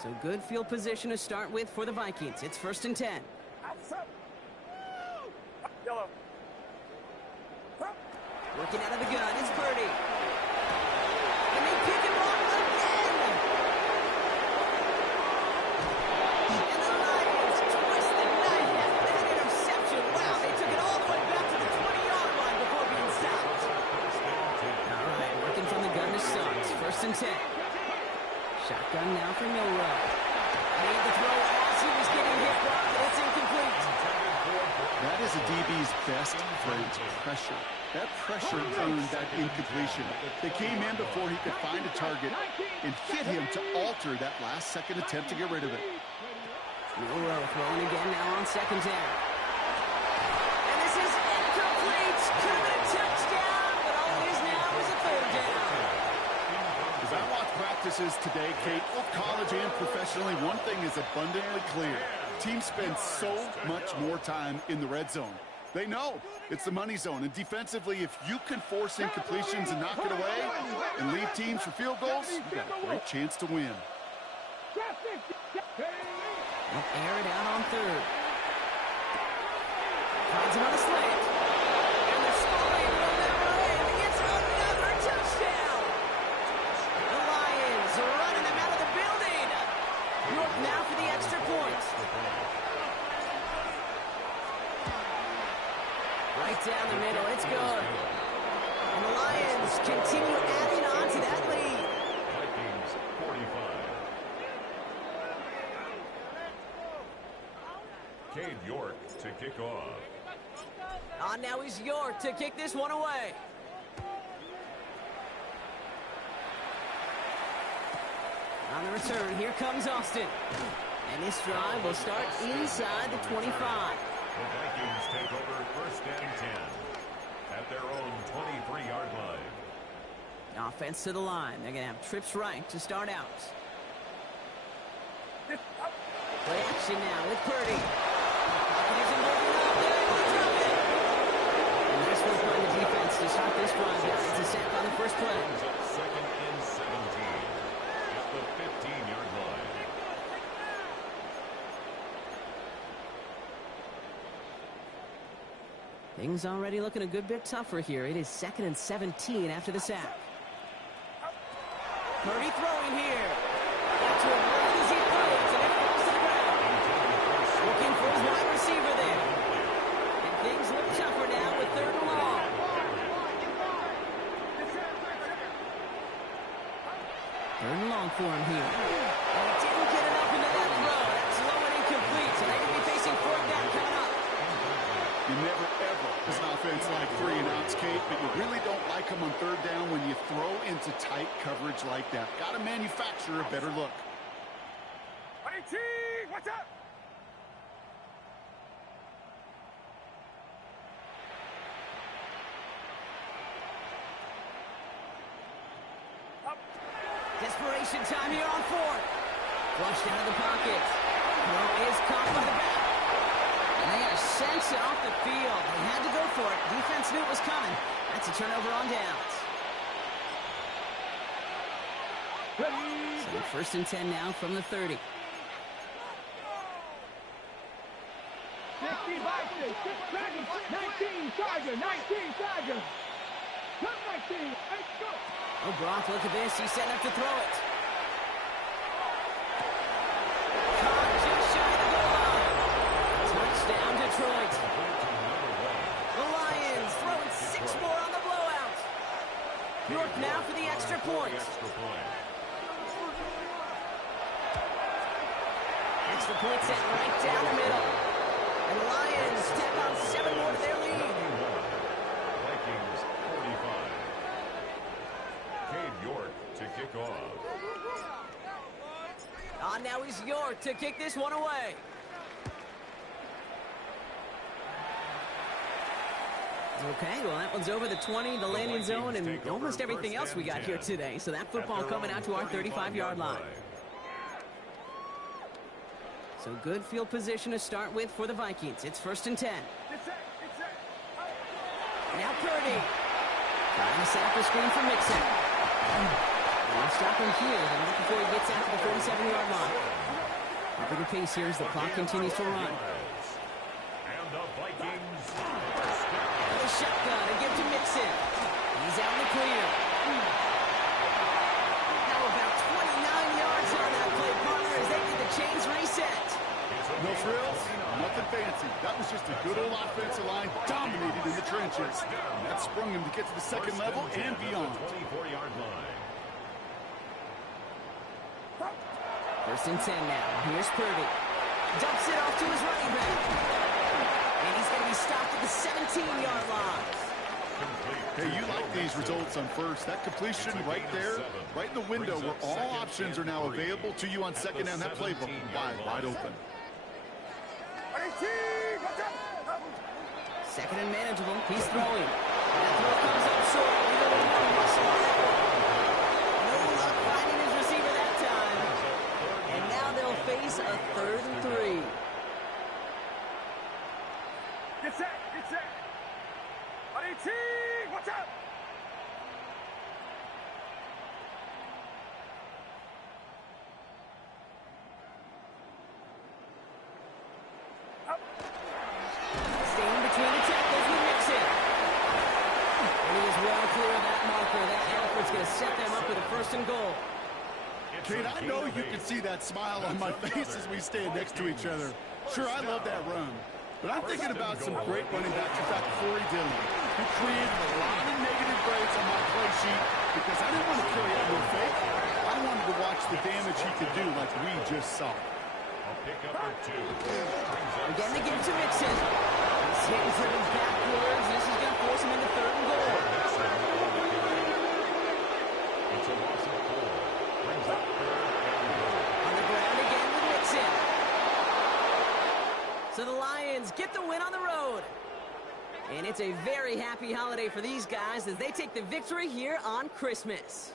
So good field position to start with for the Vikings. It's 1st and 10. Yellow. Working out of the gun, it's Purdy. And they pick him off again. And the Lions twist the knife after that interception. Wow, they took it all the way back to the 20-yard line before being stopped. All right, working from the gun to start. 1st and 10. Shotgun now for Milrow. Made the throw as he was getting hit, Brock, and it's incomplete. That is a DB's best friend, pressure. That pressure earned that incompletion. They came in before he could find a target and hit him to alter that last-second attempt to get rid of it. Milrow throwing again now on 2nd down. And this is incomplete. Could have been a touchdown, but all it is now is a 3rd down. As I watch practices today, Kate, both college and professionally, one thing is abundantly clear. Teams spend so much more time in the red zone. They know it's the money zone. And defensively, if you can force incompletions and knock it away and leave teams for field goals, you've got a great chance to win. They'll air it out on 3rd. Finds another slant. And the scoring will never end. It's another touchdown. The Lions are running them out of the building. York now for the extra point. Right down the middle. It's good. And the Lions continue adding on to that lead. Vikings 45. Cade York to kick off. Now he's York to kick this one away. On the return, here comes Austin. And this drive will start inside the 25. The Vikings take over 1st and 10 at their own 23-yard line. Offense to the line. They're going to have trips right to start out. Play action now with Purdy. And nice work by the defense to start this drive. It's a sack on the first play. 2nd and 17 at the 15-yard line. Things already looking a good bit tougher here. It is 2nd and 17 after the sack. Purdy throwing here. Got to avoid as he throws, and it falls to the ground. Looking for his wide receiver there. And things look tougher now with 3rd and long. 3rd and long for him here. And he didn't get enough into that throw. That's low and incomplete, so they could be facing 4th down coming up. You never, ever, as an offense like 3 and outs, Kate, but you really don't like them on 3rd down when you throw into tight coverage like that. Got to manufacture a better look. 18, what's up? Desperation time here on 4th. Flushed out of the pocket. Throw is caught by the back. And they are sent off the field. They had to go for it. Defense knew it was coming. That's a turnover on downs. So first and 10 now from the 30. 50 Vikings, 19 Tiger, 19 Tiger. 19, let's go. Oh, Brock, look at this. He's setting up to throw it. Caught just shy of the goal line. Touchdown, Detroit. The Lions throwing 6 more on the blowout. York now for the extra point. Extra point set right down the middle. And the Lions tack on 7 more to their lead. Vikings 45. Cade York to kick off. Now is York to kick this one away. Okay, well, that one's over the 20, the landing zone, and almost everything else we got here today. So that football coming out to our 35-yard line. So good field position to start with for the Vikings. It's first and 10. Now Purdy. Trying to set up a screen for Mixon. We'll stop him here before he gets out to the 47-yard line. Up at the pace here as the clock continues to run. And the Vikings. The shotgun and give to Mixon. He's out in the clear. Now about 29 yards on that play, partner, as they get the chains reset. No frills, nothing fancy. That was just a good old offensive line dominated in the trenches. And that sprung him to get to the second level and beyond. 24-yard line. First and 10 now. Here's Purdy. Dumps it off to his running back. And he's going to be stopped at the 17-yard line. Hey, you like these results on first. That completion right there, right in the window where all options are now available to you on second down. That playbook wide open. Second and manageable. He's throwing. That throw comes up short. A little more muscle on that one. No luck finding his receiver that time. And now they'll face a 3rd and 3. Get set, get set. 18, watch out. Staying between the tackles with Mixon. And he is well clear of that marker. That effort's going to set them up with a 1st and goal. Kate, I know you can see that smile on my face as we stand next to each other. Sure, I love that run. But I'm thinking about some great running backs. In fact, Corey Dillon, who created a lot of negative grades on my play sheet because I didn't want to carry out no fake. I wanted to watch the damage he could do like we just saw. Again to give to Mixon. He's hitting driven backwards. This is going to force him into 3rd and goal. It's a loss of 4. Brings up 3rd and goal. On the ground again with Mixon. So the Lions get the win on the road. And it's a very happy holiday for these guys as they take the victory here on Christmas.